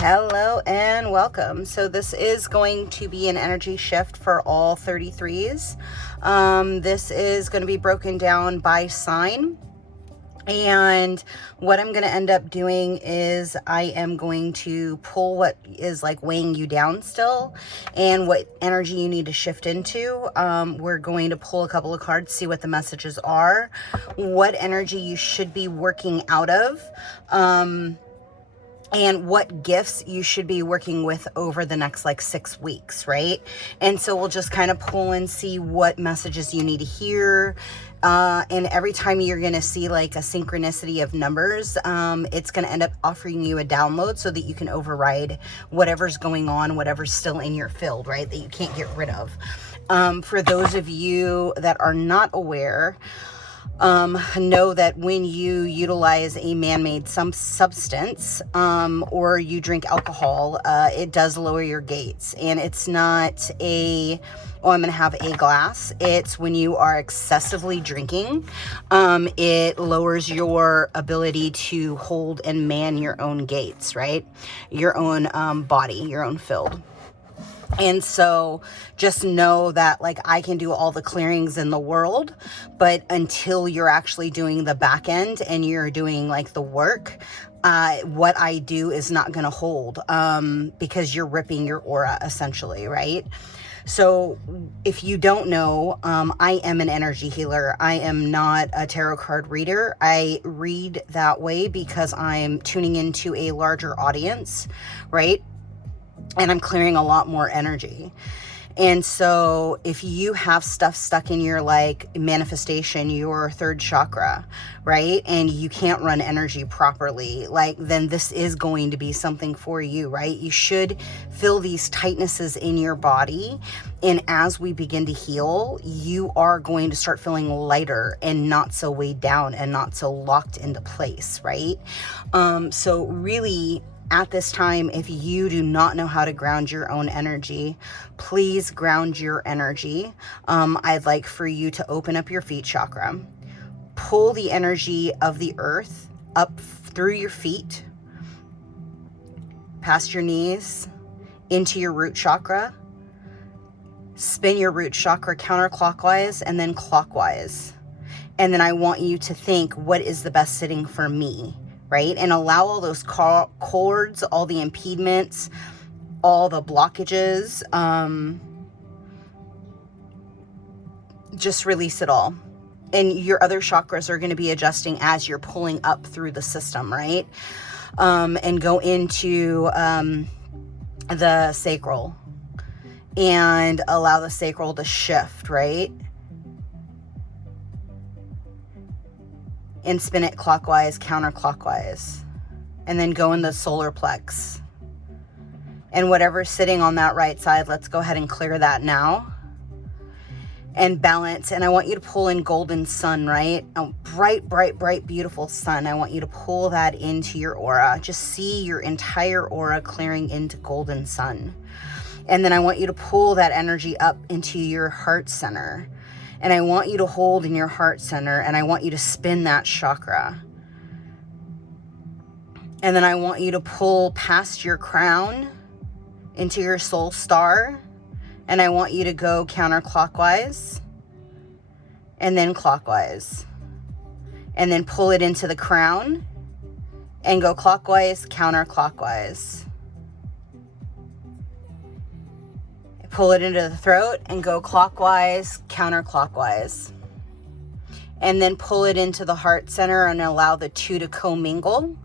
Hello and welcome. So this is going to be an energy shift for all 33s. This is going to be broken down by sign. And what I'm going to end up doing is I am going to pull what is like weighing you down still and what energy you need to shift into. We're going to pull a couple of cards, see what the messages are, what energy you should be working out of, and what gifts you should be working with over the next like 6 weeks, right? And so we'll just kind of pull and see what messages you need to hear. And every time you're going to see like a synchronicity of numbers, it's going to end up offering you a download so that you can override whatever's going on, whatever's still in your field, right? That you can't get rid of. For those of you that are not aware, know that when you utilize a man-made substance, or you drink alcohol, it does lower your gates. And it's not I'm going to have a glass. It's when you are excessively drinking, it lowers your ability to hold and man your own gates, right? Your own, body, your own field. And so just know that like I can do all the clearings in the world, but until you're actually doing the back end and you're doing like the work, what I do is not going to hold, because you're ripping your aura essentially, right? So if you don't know, I am an energy healer. I am not a tarot card reader. I read that way because I'm tuning into a larger audience, right? And I'm clearing a lot more energy. And so if you have stuff stuck in your like manifestation, your third chakra, right? And you can't run energy properly, like then this is going to be something for you, right? You should feel these tightnesses in your body. And as we begin to heal, you are going to start feeling lighter and not so weighed down and not so locked into place, right? So really, at this time, if you do not know how to ground your own energy, please ground your energy. I'd like for you to open up your feet chakra, pull the energy of the earth up through your feet, past your knees, into your root chakra, spin your root chakra counterclockwise and then clockwise. And then I want you to think, what is the best sitting for me? Right? And allow all those cords, all the impediments, all the blockages, just release it all. And your other chakras are going to be adjusting as you're pulling up through the system, right? And go into the sacral and allow the sacral to shift, right? And spin it clockwise, counterclockwise. And then go in the solar plex. And whatever's sitting on that right side, let's go ahead and clear that now. And balance. And I want you to pull in golden sun, right? A bright, bright, bright, beautiful sun. I want you to pull that into your aura. Just see your entire aura clearing into golden sun. And then I want you to pull that energy up into your heart center. And I want you to hold in your heart center, and I want you to spin that chakra. And then I want you to pull past your crown into your soul star. And I want you to go counterclockwise and then clockwise. And then pull it into the crown and go clockwise, counterclockwise. Pull it into the throat and go clockwise, counterclockwise. And then pull it into the heart center and allow the two to commingle.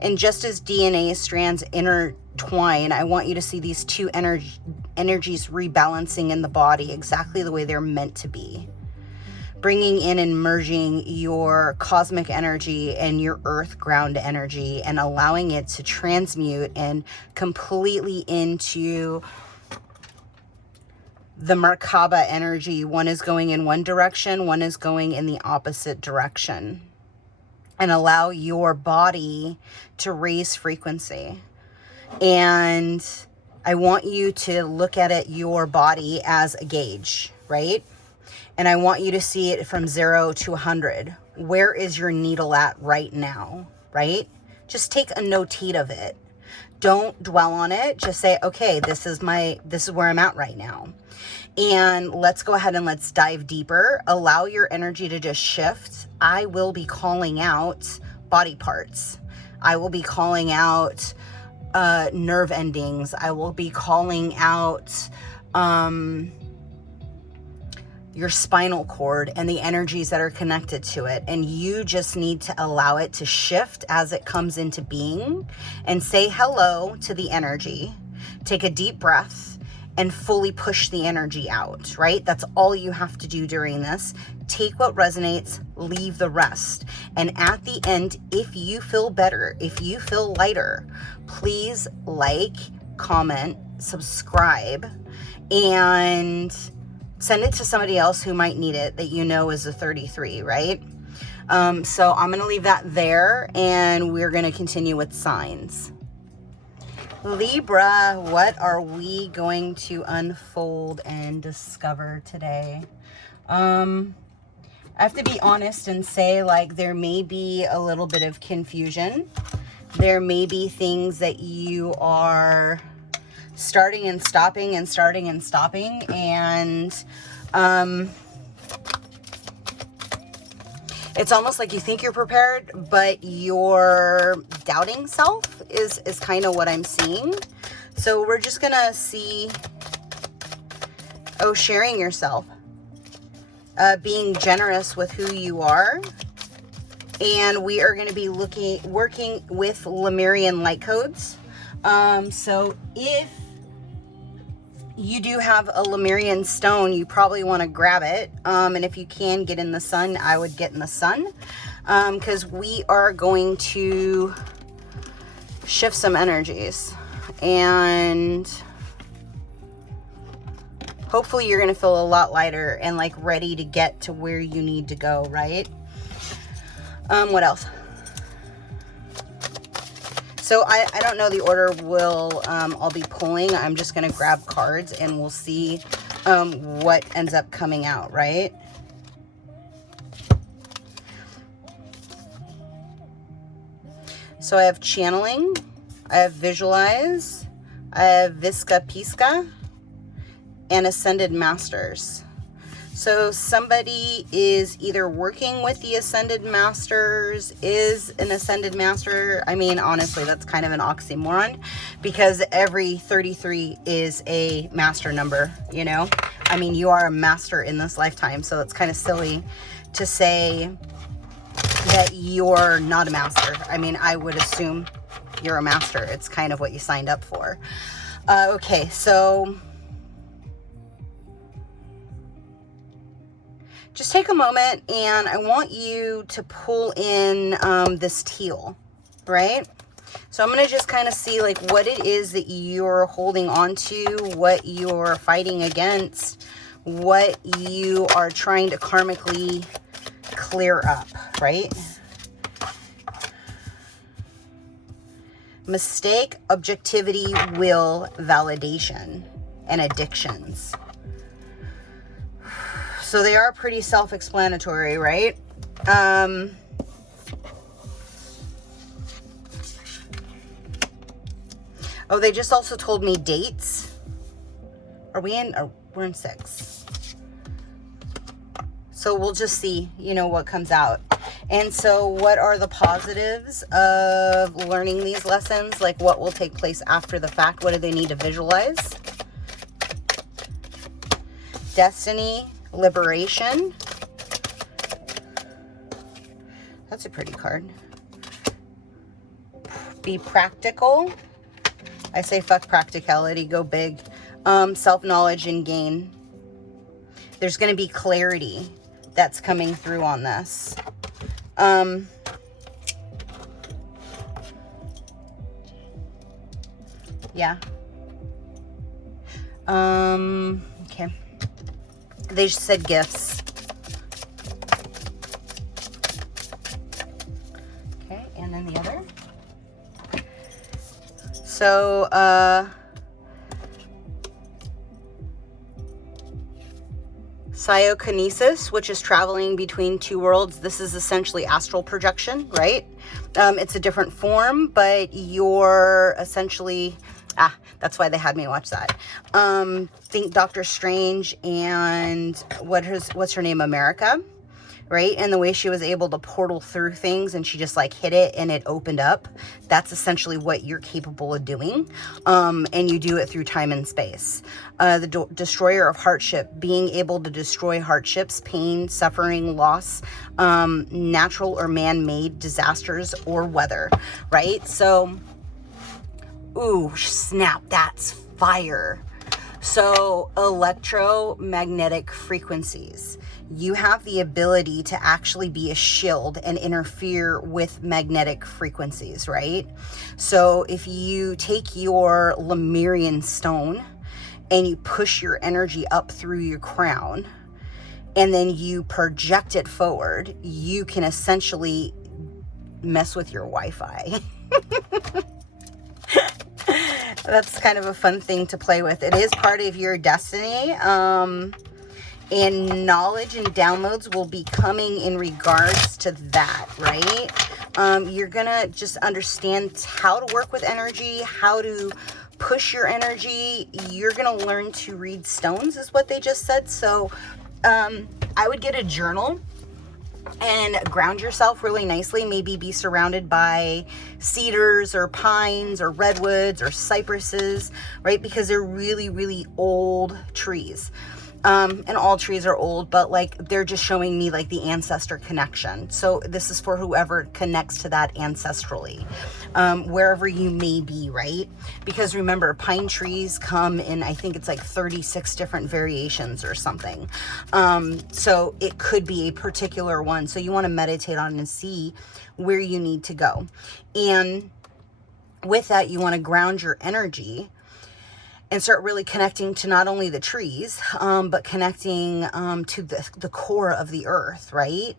And just as DNA strands intertwine, I want you to see these two energies rebalancing in the body exactly the way they're meant to be. Bringing in and merging your cosmic energy and your earth ground energy and allowing it to transmute and completely into the Merkaba energy. One is going in one direction, one is going in the opposite direction. And allow your body to raise frequency. And I want you to look at it, your body, as a gauge, right? And I want you to see it from 0 to 100. Where is your needle at right now, right? Just take a notate of it. Don't dwell on it. Just say, okay, this is where I'm at right now. And let's go ahead and let's dive deeper. Allow your energy to just shift. I will be calling out body parts. I will be calling out nerve endings. I will be calling out your spinal cord and the energies that are connected to it. And you just need to allow it to shift as it comes into being and say hello to the energy. Take a deep breath and fully push the energy out, right? That's all you have to do during this. Take what resonates, leave the rest. And at the end, if you feel better, if you feel lighter, please like, comment, subscribe, and send it to somebody else who might need it that you know is a 33, right? So I'm going to leave that there, and we're going to continue with signs. Libra, what are we going to unfold and discover today? I have to be honest and say, like, there may be a little bit of confusion. There may be things that you are starting and stopping and starting and stopping. And it's almost like you think you're prepared, but your doubting self is kind of what I'm seeing. So we're just going to see, sharing yourself, being generous with who you are. And we are going to be working with Lemurian light codes. So if you do have a Lemurian stone, you probably want to grab it. And if you can get in the sun, I would get in the sun. Because we are going to shift some energies. And hopefully you're going to feel a lot lighter and like ready to get to where you need to go, right? What else? So I don't know the order I'll be pulling. I'm just going to grab cards and we'll see what ends up coming out, right? So I have channeling, I have visualize, I have visca pisca, and ascended masters. So somebody is either working with the ascended masters, is an ascended master. I mean, honestly, that's kind of an oxymoron because every 33 is a master number, you know? I mean, you are a master in this lifetime, so it's kind of silly to say that you're not a master. I mean, I would assume you're a master. It's kind of what you signed up for. Okay, so just take a moment and I want you to pull in this teal, right? So I'm going to just kind of see like what it is that you're holding on to, what you're fighting against, what you are trying to karmically clear up, right? Mistake, objectivity, will, validation, and addictions. So they are pretty self-explanatory, right? Oh, they just also told me dates. Are we in? We're in 6. So we'll just see, you know, what comes out. And so what are the positives of learning these lessons? Like what will take place after the fact? What do they need to visualize? Destiny, liberation. That's a pretty card. Be practical. I say fuck practicality, go big. Self-knowledge and gain. There's going to be clarity that's coming through on this. Yeah. Okay. They just said gifts. Okay, and then the other. So, Psychokinesis, which is traveling between two worlds. This is essentially astral projection, right? It's a different form, but you're essentially, that's why they had me watch that. Think Doctor Strange and what's her name, America, right? And the way she was able to portal through things and she just like hit it and it opened up. That's essentially what you're capable of doing. And you do it through time and space. The destroyer of hardship, being able to destroy hardships, pain, suffering, loss, natural or man-made disasters or weather, right? So, ooh, snap, that's fire. So electromagnetic frequencies. You have the ability to actually be a shield and interfere with magnetic frequencies, right? So if you take your Lemurian stone and you push your energy up through your crown and then you project it forward, you can essentially mess with your Wi-Fi. That's kind of a fun thing to play with. It is part of your destiny. And knowledge and downloads will be coming in regards to that, right? You're going to just understand how to work with energy, how to push your energy. You're going to learn to read stones is what they just said. So I would get a journal and ground yourself really nicely. Maybe be surrounded by cedars or pines or redwoods or cypresses, right? Because they're really, really old trees. And all trees are old, but like they're just showing me like the ancestor connection. So this is for whoever connects to that ancestrally, wherever you may be, right? Because remember, pine trees come in, I think it's like 36 different variations or something. So it could be a particular one. So you want to meditate on and see where you need to go. And with that, you want to ground your energy and start really connecting to not only the trees, but connecting to the core of the earth, right?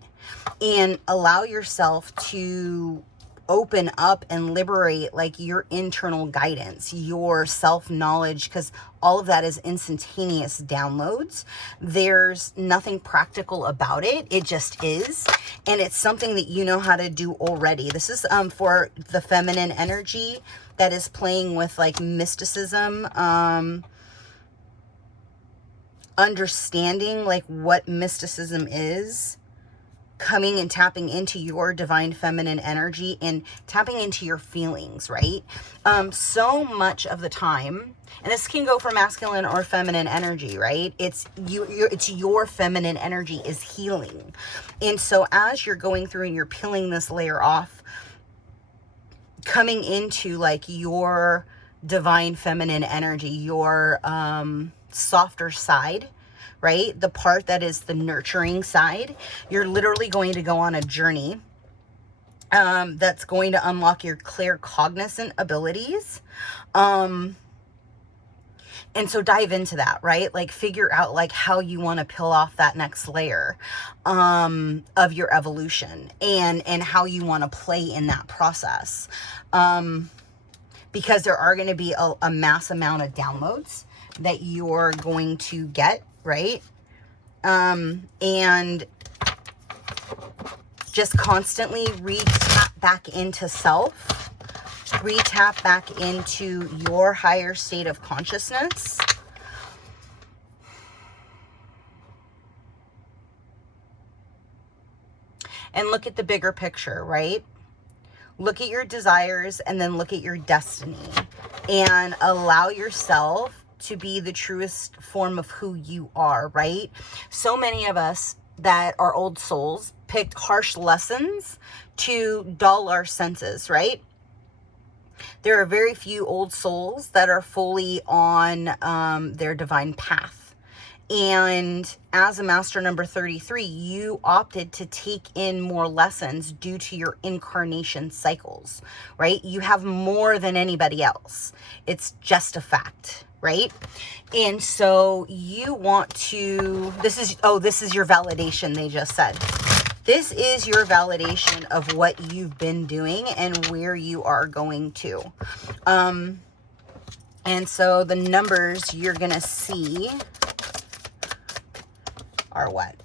And allow yourself to open up and liberate like your internal guidance, your self-knowledge, because all of that is instantaneous downloads. There's nothing practical about it. It just is. And it's something that you know how to do already. This is for the feminine energy that is playing with like mysticism, understanding like what mysticism is, coming and tapping into your divine feminine energy and tapping into your feelings, right? So much of the time, and this can go for masculine or feminine energy, right? It's your feminine energy is healing. And so as you're going through and you're peeling this layer off, coming into like your divine feminine energy, your softer side, right? The part that is the nurturing side, you're literally going to go on a journey that's going to unlock your claircognizant abilities. And so dive into that, right? Like figure out like how you want to peel off that next layer of your evolution and how you want to play in that process. Because there are going to be a mass amount of downloads that you're going to get, right? And just constantly re-tap back into self, re-tap back into your higher state of consciousness. And look at the bigger picture, right? Look at your desires and then look at your destiny and allow yourself to be the truest form of who you are, right? So many of us that are old souls picked harsh lessons to dull our senses, right? There are very few old souls that are fully on their divine path. And as a master number 33, you opted to take in more lessons due to your incarnation cycles, right? You have more than anybody else. It's just a fact, right? And so you want to, this is your validation, they just said. This is your validation of what you've been doing and where you are going to. And so the numbers you're going to see are what?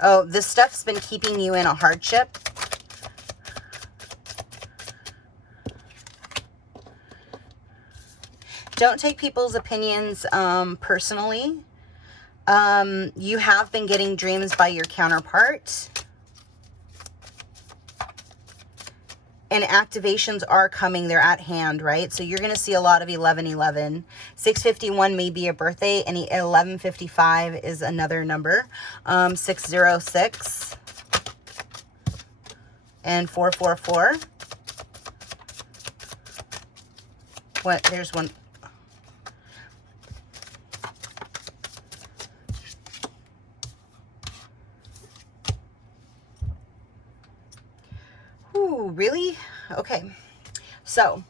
Oh, this stuff's been keeping you in a hardship. Don't take people's opinions personally. You have been getting dreams by your counterpart. And activations are coming. They're at hand, right? So you're going to see a lot of 1111. 651 may be a birthday, and 1155 is another number. 606 and 444. What? There's one. Ooh, really? Okay. So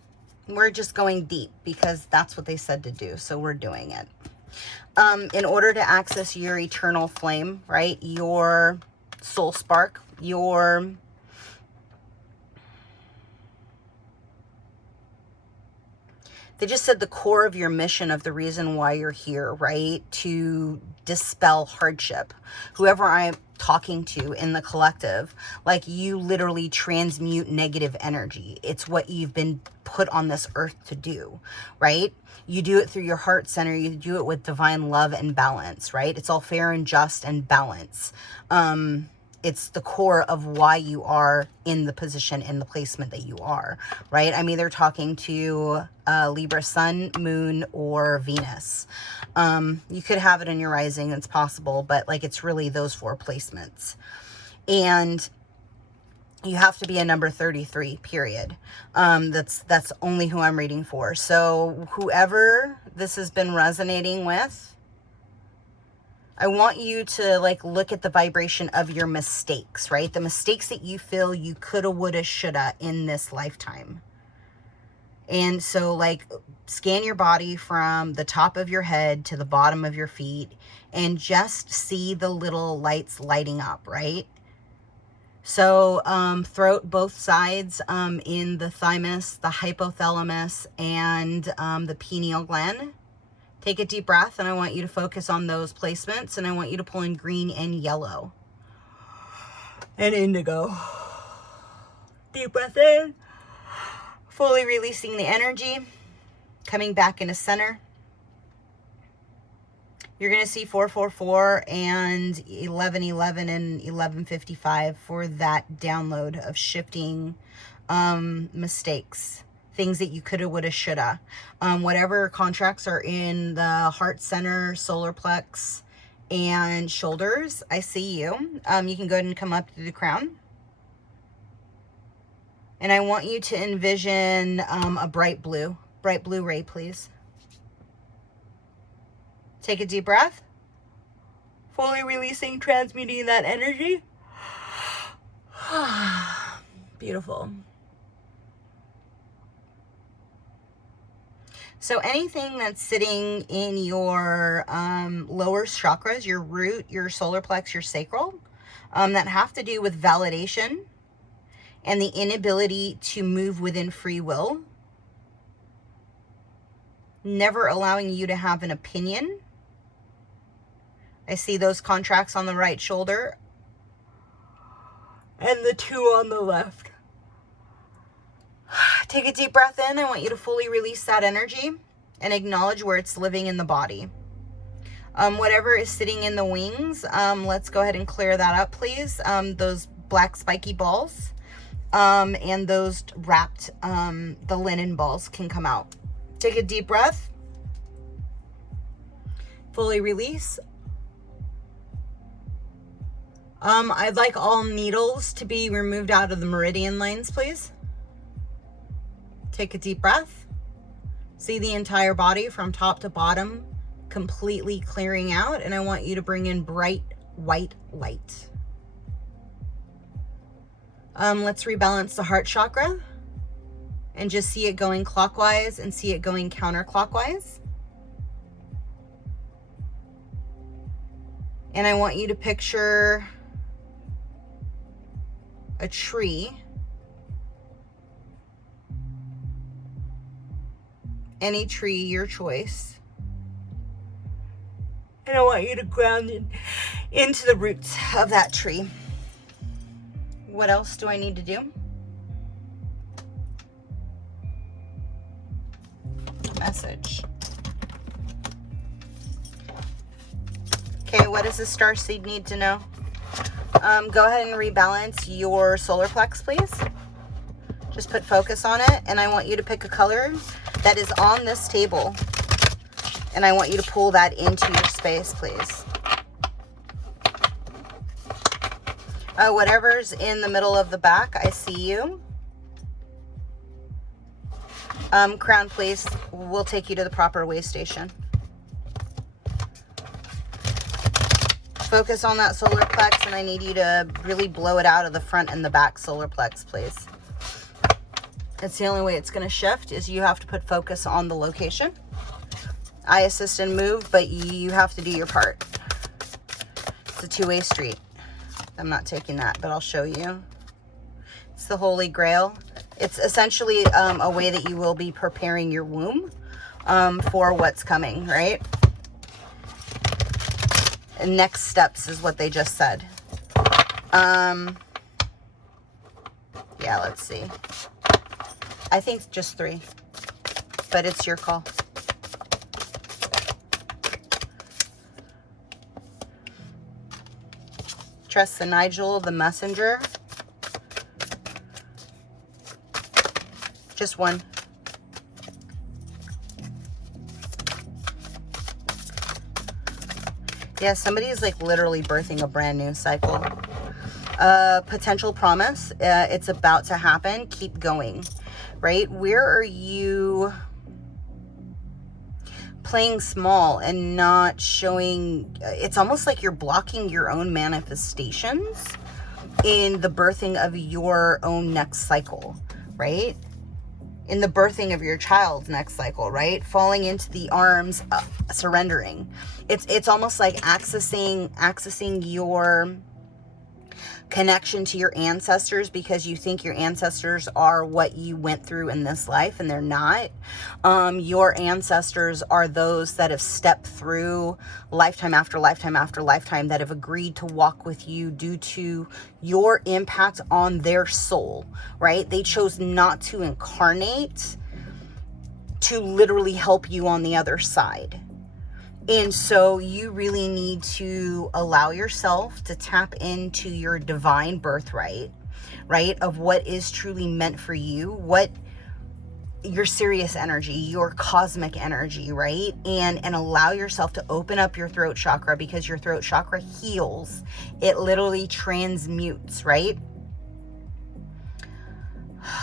we're just going deep because that's what they said to do. So we're doing it. In order to access your eternal flame, right? Your soul spark, they just said the core of your mission, of the reason why you're here, right? To dispel hardship. Whoever I'm talking to in the collective, like, you literally transmute negative energy. It's what you've been put on this earth to do, right? You do it through your heart center. You do it with divine love and balance, right? It's all fair and just and balance. It's the core of why you are in the position, in the placement that you are, right? I'm either talking to Libra sun, moon, or Venus. You could have it in your rising, it's possible, but like, it's really those 4 placements. And you have to be a number 33, period. That's only who I'm reading for. So whoever this has been resonating with, I want you to like look at the vibration of your mistakes, right? The mistakes that you feel you coulda, woulda, shoulda in this lifetime. And so like, scan your body from the top of your head to the bottom of your feet and just see the little lights lighting up, right? So throat, both sides, in the thymus, the hypothalamus, and the pineal gland. Take a deep breath, and I want you to focus on those placements, and I want you to pull in green and yellow and indigo. Deep breath in, fully releasing the energy, coming back into center. You're going to see 444 and 1111 and 1155 for that download of shifting mistakes. Things that you coulda, woulda, shoulda. Whatever contracts are in the heart center, solar plex, and shoulders, I see you. You can go ahead and come up to the crown. And I want you to envision a bright blue ray, please. Take a deep breath. Fully releasing, transmuting that energy. Beautiful. So anything that's sitting in your lower chakras, your root, your solar plex, your sacral, that have to do with validation and the inability to move within free will, never allowing you to have an opinion. I see those contracts on the right shoulder and the 2 on the left. Take a deep breath in. I want you to fully release that energy and acknowledge where it's living in the body. Whatever is sitting in the wings, let's go ahead and clear that up, please. Those black spiky balls and those wrapped, the linen balls can come out. Take a deep breath. Fully release. I'd like all needles to be removed out of the meridian lanes, please. Take a deep breath. See the entire body from top to bottom completely clearing out, and I want you to bring in bright white light. Let's rebalance the heart chakra and just see it going clockwise and see it going counterclockwise. And I want you to picture a tree. Any tree, your choice. And I want you to ground it into the roots of that tree. What else do I need to do? Message. Okay, what does the starseed need to know? Go ahead and rebalance your solar plex, please. Just put focus on it, and I want you to pick a color that is on this table. And I want you to pull that into your space, please. Whatever's in the middle of the back, I see you. Crown, please. We'll take you to the proper way station. Focus on that solar plex, and I need you to really blow it out of the front and the back solar plex, please. It's the only way it's going to shift, is you have to put focus on the location. I assist and move, but you have to do your part. It's a two-way street. I'm not taking that, but I'll show you. It's the Holy Grail. It's essentially a way that you will be preparing your womb for what's coming, right? And next steps is what they just said. Yeah, let's see. I think just 3, but it's your call. Trust the Nigel, the messenger. Just 1. Yeah, somebody is like literally birthing a brand new cycle. Potential promise. It's about to happen. Keep going, right? Where are you playing small and not showing? It's almost like you're blocking your own manifestations in the birthing of your own next cycle, right? In the birthing of your child's next cycle, right? Falling into the arms, surrendering. It's almost like accessing your connection to your ancestors because you think your ancestors are what you went through in this life, and they're not. Your ancestors are those that have stepped through lifetime after lifetime after lifetime, that have agreed to walk with you due to your impact on their soul, right? They chose not to incarnate to literally help you on the other side. And so you really need to allow yourself to tap into your divine birthright, right? Of what is truly meant for you, what your Sirius energy, your cosmic energy, right? And allow yourself to open up your throat chakra, because your throat chakra heals. It literally transmutes, right?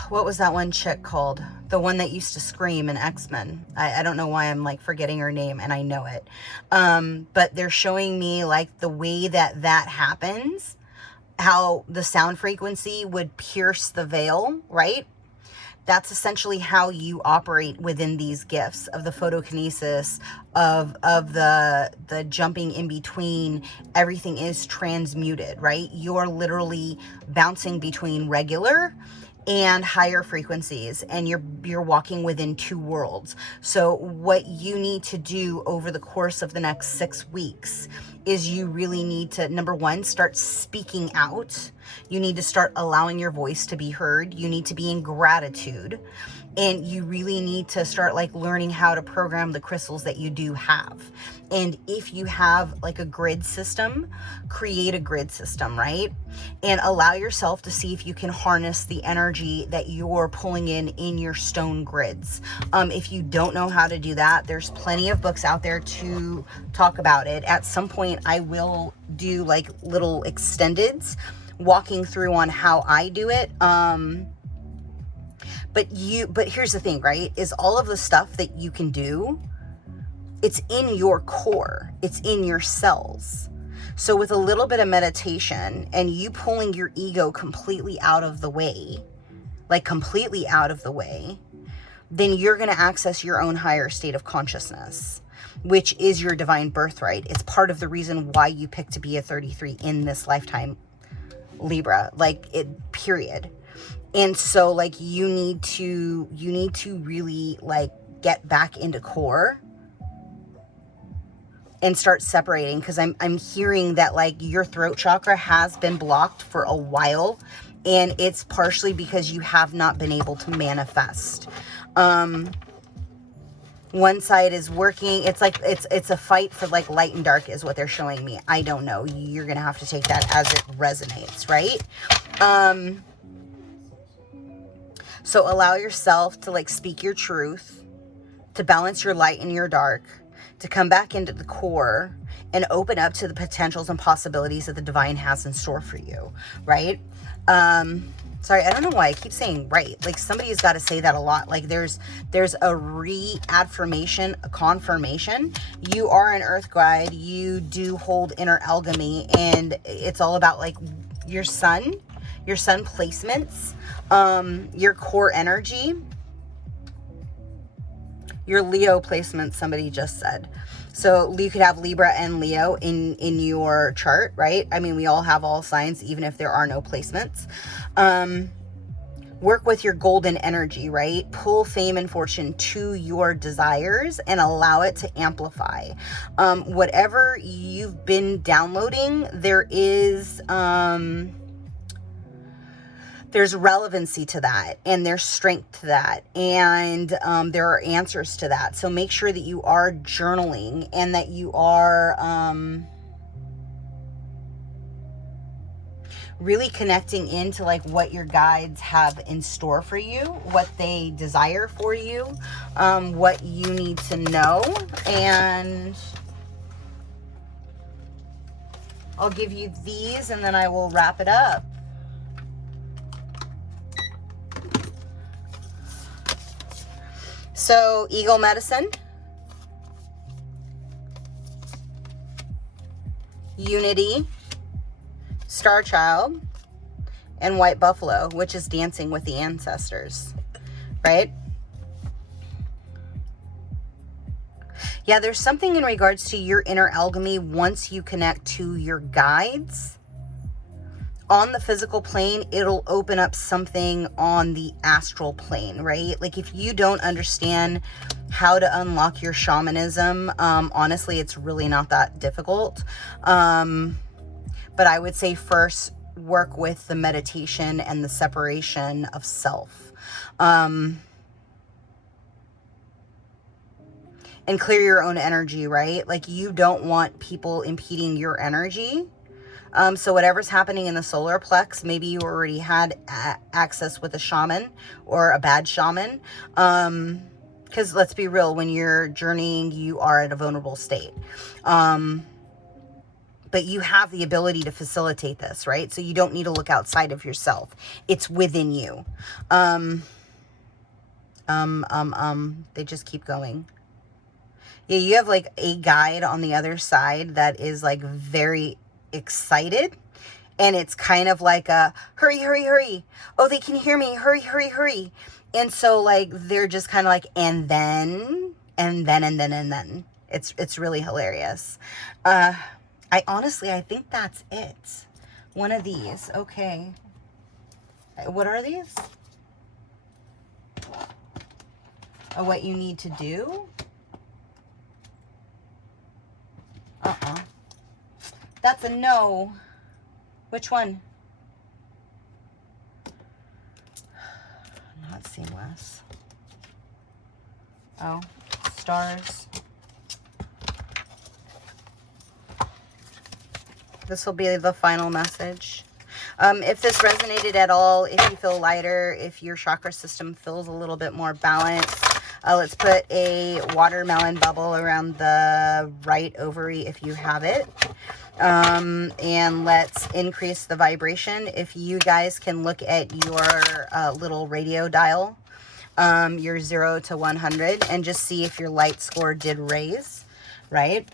What was that one chick called? The one that used to scream in X-Men. I don't know why I'm like forgetting her name, and I know it. But they're showing me like the way that happens, how the sound frequency would pierce the veil, right? That's essentially how you operate within these gifts of the photokinesis, of the jumping in between. Everything is transmuted, right? You're literally bouncing between regular and higher frequencies, and you're walking within 2 worlds. So what you need to do over the course of the next 6 weeks is you really need to, number 1, start speaking out. You need to start allowing your voice to be heard. You need to be in gratitude, and you really need to start like learning how to program the crystals that you do have. And if you have like a grid system, create a grid system, right? And allow yourself to see if you can harness the energy that you're pulling in your stone grids. If you don't know how to do that, there's plenty of books out there to talk about it. At some point, I will do like little extendeds walking through on how I do it. But here's the thing, right? Is all of the stuff that you can do, it's in your core, it's in your cells. So with a little bit of meditation and you pulling your ego completely out of the way, like completely out of the way, then you're going to access your own higher state of consciousness, which is your divine birthright. It's part of the reason why you picked to be a 33 in this lifetime, Libra, like it, period. And so like you need to really like get back into core and start separating, because I'm hearing that like your throat chakra has been blocked for a while, and it's partially because you have not been able to manifest. One side is working. It's like it's a fight for like light and dark is what they're showing me. I don't know. You're gonna have to take that as it resonates, right? So allow yourself to like speak your truth, to balance your light and your dark, to come back into the core and open up to the potentials and possibilities that the divine has in store for you, right? Sorry, I don't know why I keep saying right. Like somebody's got to say that a lot. Like there's a reaffirmation, a confirmation. You are an earth guide. You do hold inner alchemy, and it's all about like your sun placements, your core energy, your Leo placement, somebody just said. So you could have Libra and Leo in your chart, right? I mean, we all have all signs, even if there are no placements. Work with your golden energy, right? Pull fame and fortune to your desires and allow it to amplify. Whatever you've been downloading, there's relevancy to that, and there's strength to that, and there are answers to that. So make sure that you are journaling, and that you are really connecting into like what your guides have in store for you, what they desire for you, what you need to know. And I'll give you these, and then I will wrap it up. So, Eagle Medicine, Unity, Star Child, and White Buffalo, which is dancing with the ancestors, right? Yeah, there's something in regards to your inner alchemy once you connect to your guides. On the physical plane, it'll open up something on the astral plane, right? Like if you don't understand how to unlock your shamanism, honestly, it's really not that difficult. But I would say first work with the meditation and the separation of self. And clear your own energy, right? Like you don't want people impeding your energy. So whatever's happening in the solar plex, maybe you already had access with a shaman or a bad shaman. Because let's be real, when you're journeying, you are at a vulnerable state. But you have the ability to facilitate this, right? So you don't need to look outside of yourself. It's within you. They just keep going. Yeah, you have like a guide on the other side that is like very excited, and it's kind of like a hurry, hurry, hurry. Oh, they can hear me. Hurry, hurry, hurry. And so like they're just kind of like, and then. It's really hilarious. I think that's it. One of these. Okay. What are these? Oh, what you need to do? That's a no. Which one? Not seamless. Oh, stars. This will be the final message. If this resonated at all, if you feel lighter, if your chakra system feels a little bit more balanced, let's put a watermelon bubble around the right ovary if you have it. And let's increase the vibration. If you guys can look at your little radio dial, your 0 to 100, and just see if your light score did raise, right?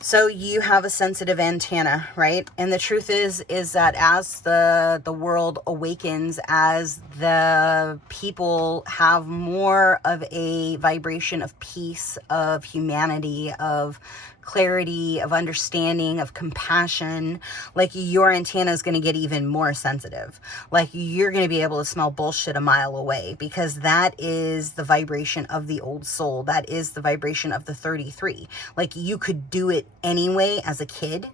So you have a sensitive antenna, right? And the truth is that as the world awakens, as the people have more of a vibration of peace, of humanity, of clarity, of understanding, of compassion. Like your antenna is going to get even more sensitive. Like you're going to be able to smell bullshit a mile away, because that is the vibration of the old soul. That is the vibration of the 33. Like you could do it anyway as a kid,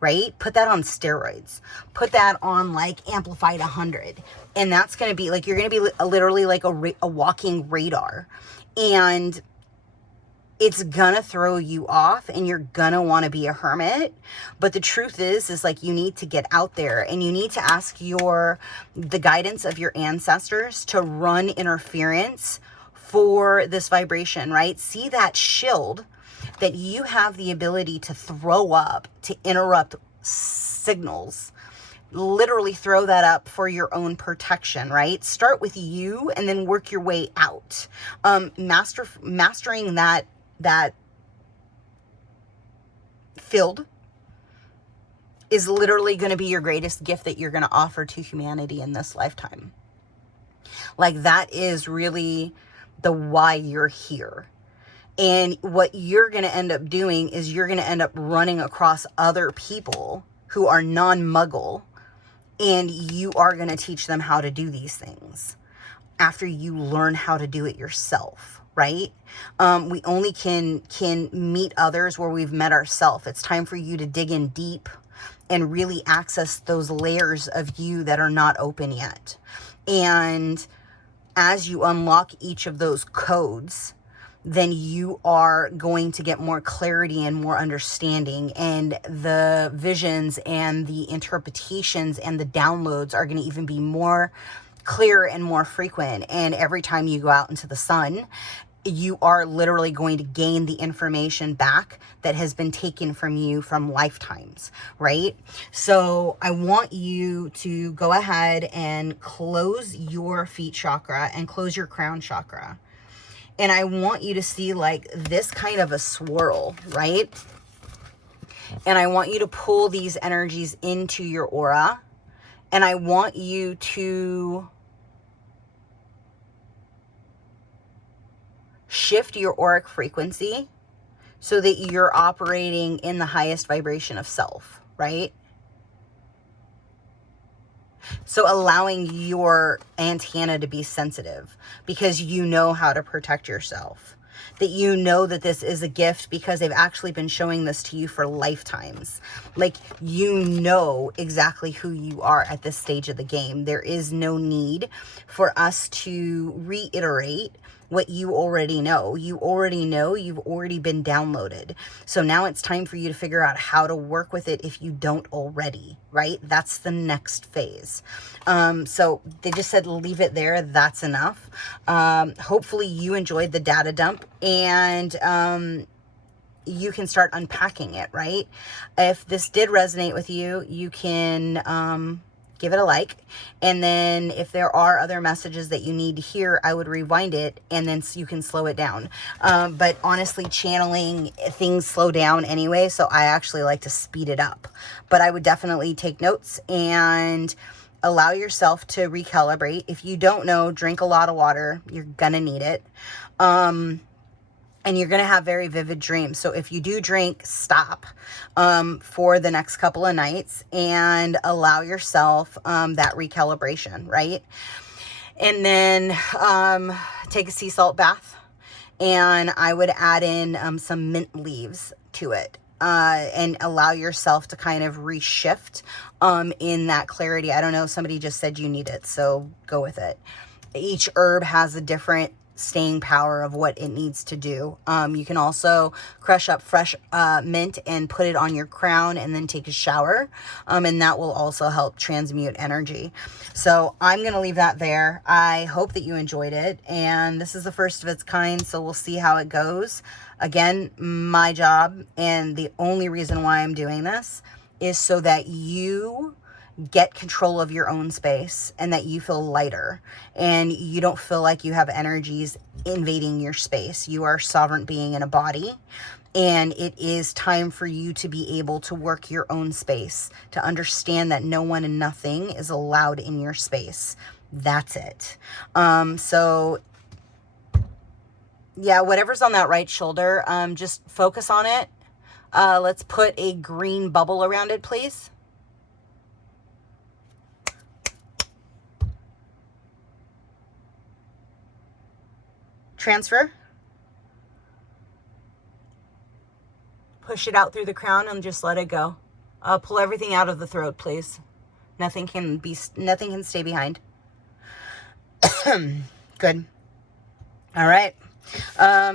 right? Put that on steroids. Put that on like amplified 100. And that's going to be like, you're going to be literally like a walking radar. And it's gonna throw you off and you're gonna want to be a hermit. But the truth is like you need to get out there and you need to ask the guidance of your ancestors to run interference for this vibration, right? See that shield that you have the ability to throw up, to interrupt signals. Literally throw that up for your own protection, right? Start with you and then work your way out. Mastering that field is literally going to be your greatest gift that you're going to offer to humanity in this lifetime. Like that is really the why you're here. And what you're going to end up doing is you're going to end up running across other people who are non-muggle, and you are going to teach them how to do these things after you learn how to do it yourself, right? We only can meet others where we've met ourselves. It's time for you to dig in deep and really access those layers of you that are not open yet. And as you unlock each of those codes, then you are going to get more clarity and more understanding, and the visions and the interpretations and the downloads are going to even be more clear and more frequent. And every time you go out into the sun, you are literally going to gain the information back that has been taken from you from lifetimes, right? So I want you to go ahead and close your feet chakra and close your crown chakra. And I want you to see like this kind of a swirl, right? And I want you to pull these energies into your aura. And I want you to shift your auric frequency so that you're operating in the highest vibration of self, right? So allowing your antenna to be sensitive because you know how to protect yourself. That you know that this is a gift because they've actually been showing this to you for lifetimes. Like you know exactly who you are at this stage of the game. There is no need for us to reiterate what you already know. You already know, you've already been downloaded. So now it's time for you to figure out how to work with it if you don't already, right? That's the next phase. So they just said, leave it there. That's enough. Hopefully you enjoyed the data dump and, you can start unpacking it, right? If this did resonate with you, you can, give it a like. And then if there are other messages that you need to hear, I would rewind it and then you can slow it down. But honestly, channeling things slow down anyway. So I actually like to speed it up, but I would definitely take notes and allow yourself to recalibrate. If you don't know, drink a lot of water. You're gonna need it. And you're going to have very vivid dreams. So if you do drink, stop for the next couple of nights and allow yourself that recalibration, right? And then take a sea salt bath. And I would add in some mint leaves to it and allow yourself to kind of reshift in that clarity. I don't know, somebody just said you need it, so go with it. Each herb has a different staying power of what it needs to do. You can also crush up fresh mint and put it on your crown and then take a shower. And that will also help transmute energy. So I'm going to leave that there. I hope that you enjoyed it. And this is the first of its kind. So we'll see how it goes. Again, my job and the only reason why I'm doing this is so that you get control of your own space and that you feel lighter and you don't feel like you have energies invading your space. You are a sovereign being in a body, and it is time for you to be able to work your own space, to understand that no one and nothing is allowed in your space. That's it. So yeah, whatever's on that right shoulder, just focus on it. Let's put a green bubble around it, please. Transfer. Push it out through the crown and just let it go. Pull everything out of the throat, please. Nothing can stay behind. Good. All right. I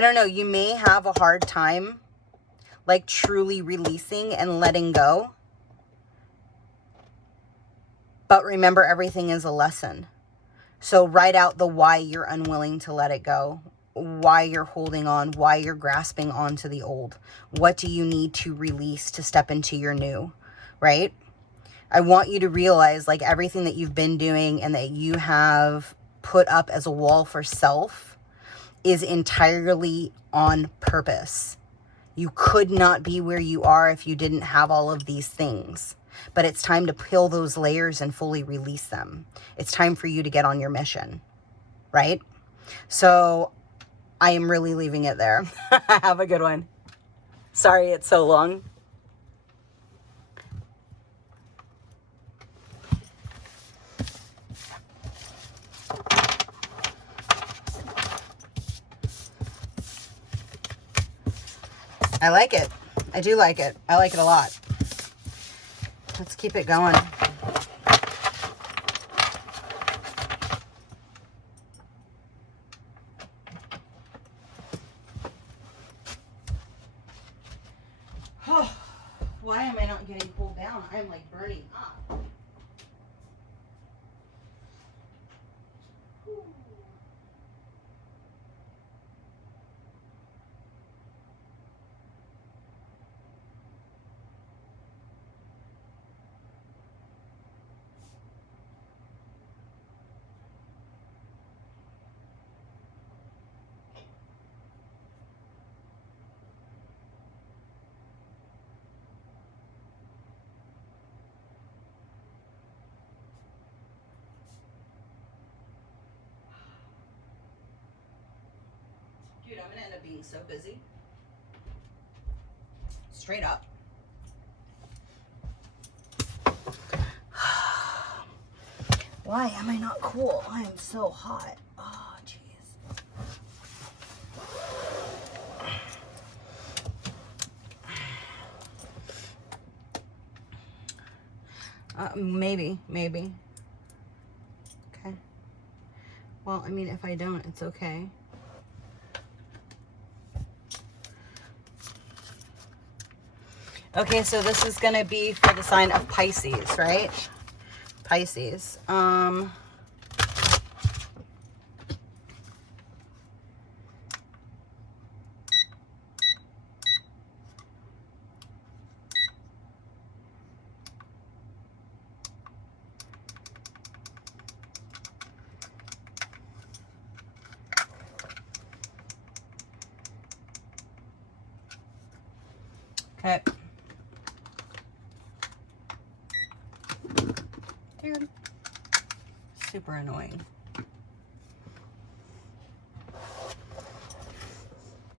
don't know. You may have a hard time like truly releasing and letting go. But remember, everything is a lesson. So write out the why you're unwilling to let it go, why you're holding on, why you're grasping onto the old. What do you need to release to step into your new, right? I want you to realize like everything that you've been doing and that you have put up as a wall for self is entirely on purpose. You could not be where you are if you didn't have all of these things. But it's time to peel those layers and fully release them. It's time for you to get on your mission, right? So I am really leaving it there. Have a good one. Sorry it's so long. I like it. I do like it. I like it a lot. Let's keep it going. Why am I not getting pulled down? I'm like burning up. Dude, I'm gonna end up being so busy. Straight up. Why am I not cool? I am so hot. Oh, jeez. Maybe. Okay. Well, I mean, if I don't, it's okay. Okay, so this is going to be for the sign of Pisces, right? Pisces. Okay. Dude. Super annoying.